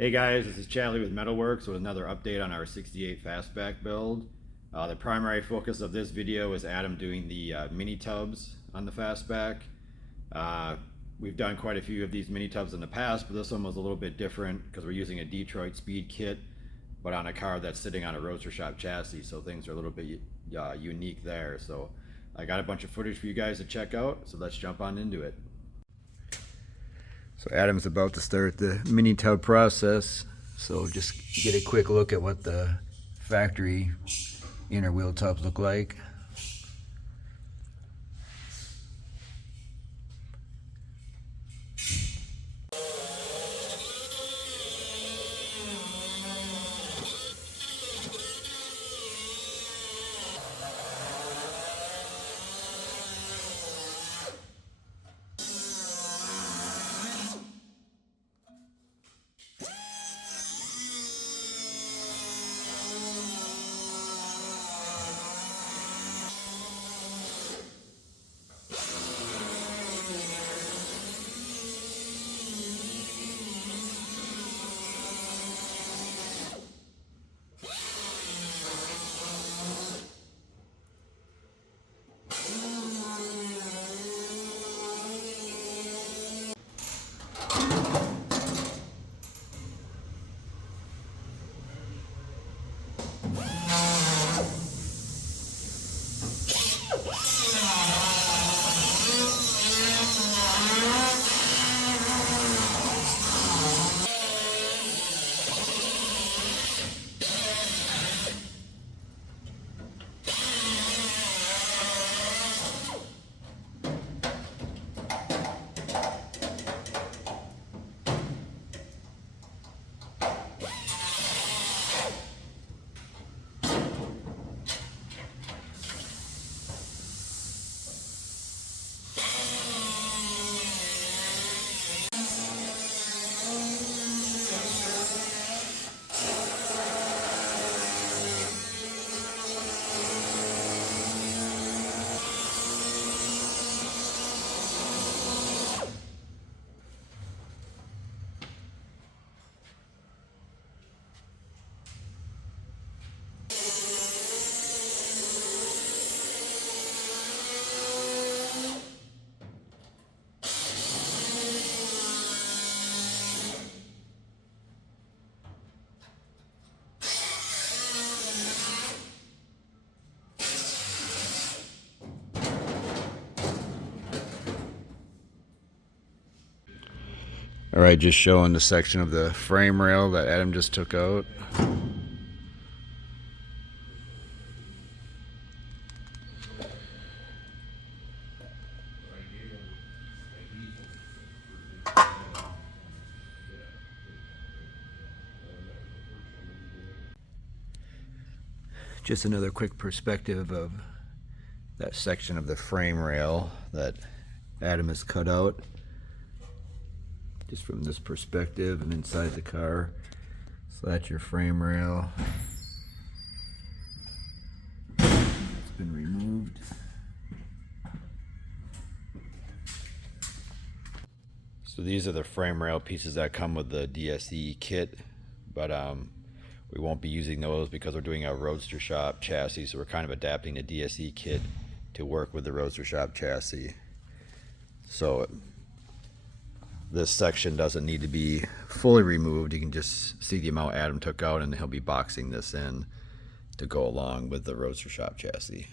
Hey guys, this is Charlie with MetalWorks with another update on our 68 Fastback build. The primary focus of this video is Adam doing the mini tubs on the Fastback. We've done quite a few of these mini tubs in the past, but this one was a little bit different because we're using a Detroit speed kit, but on a car that's sitting on a Roadster Shop chassis, so things are a little bit unique there. So I got a bunch of footage for you guys to check out, so let's jump on into it. So Adam's about to start the mini tub process. So just get a quick look at what the factory inner wheel tubs look like. All right, just showing the section of the frame rail that Adam just took out. Just another quick perspective of that section of the frame rail that Adam has cut out. Just from this perspective and inside the car. So that's your frame rail. It's been removed. So these are the frame rail pieces that come with the DSE kit, but we won't be using those because we're doing a Roadster Shop chassis, so we're kind of adapting the DSE kit to work with the Roadster Shop chassis. So this section doesn't need to be fully removed. You can just see the amount Adam took out, and he'll be boxing this in to go along with the Roadster Shop chassis.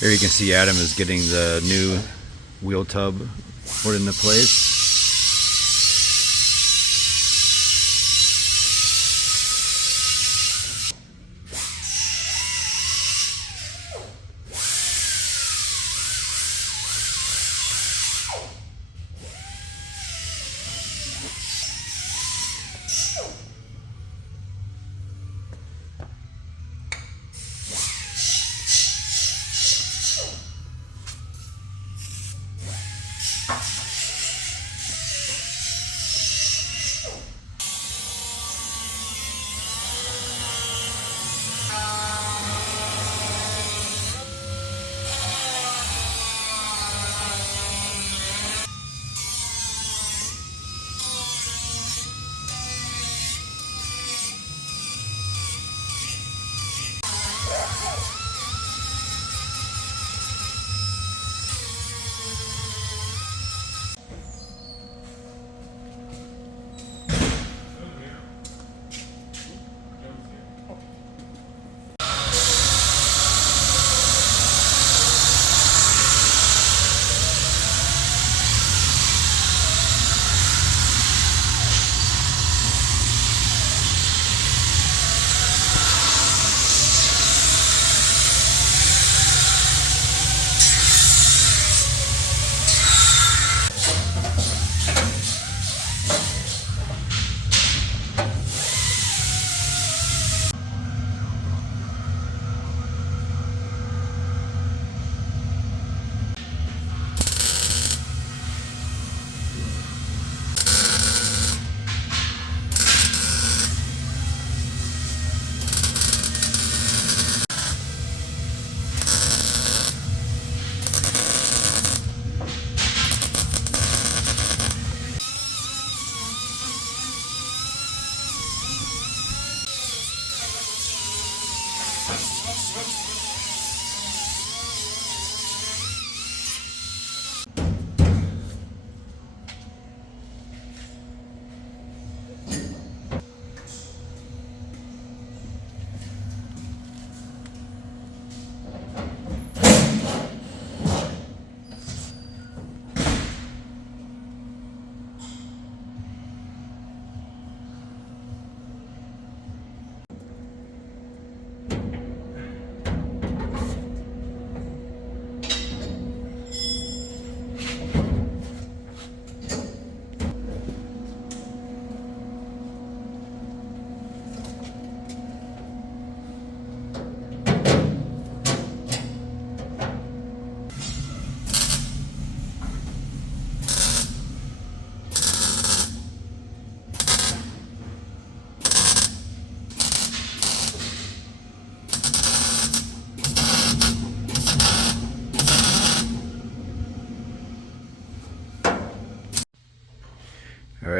Here you can see Adam is getting the new wheel tub put into place.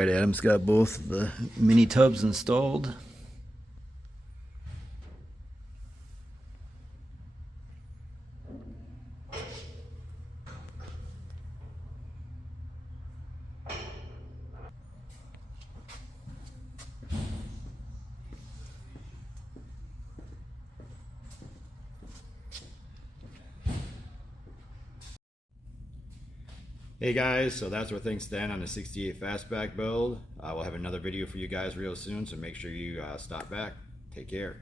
Alright, Adam's got both the mini tubs installed. Hey guys, so that's where things stand on the 68 Fastback build. We'll have another video for you guys real soon, so make sure you stop back. Take care.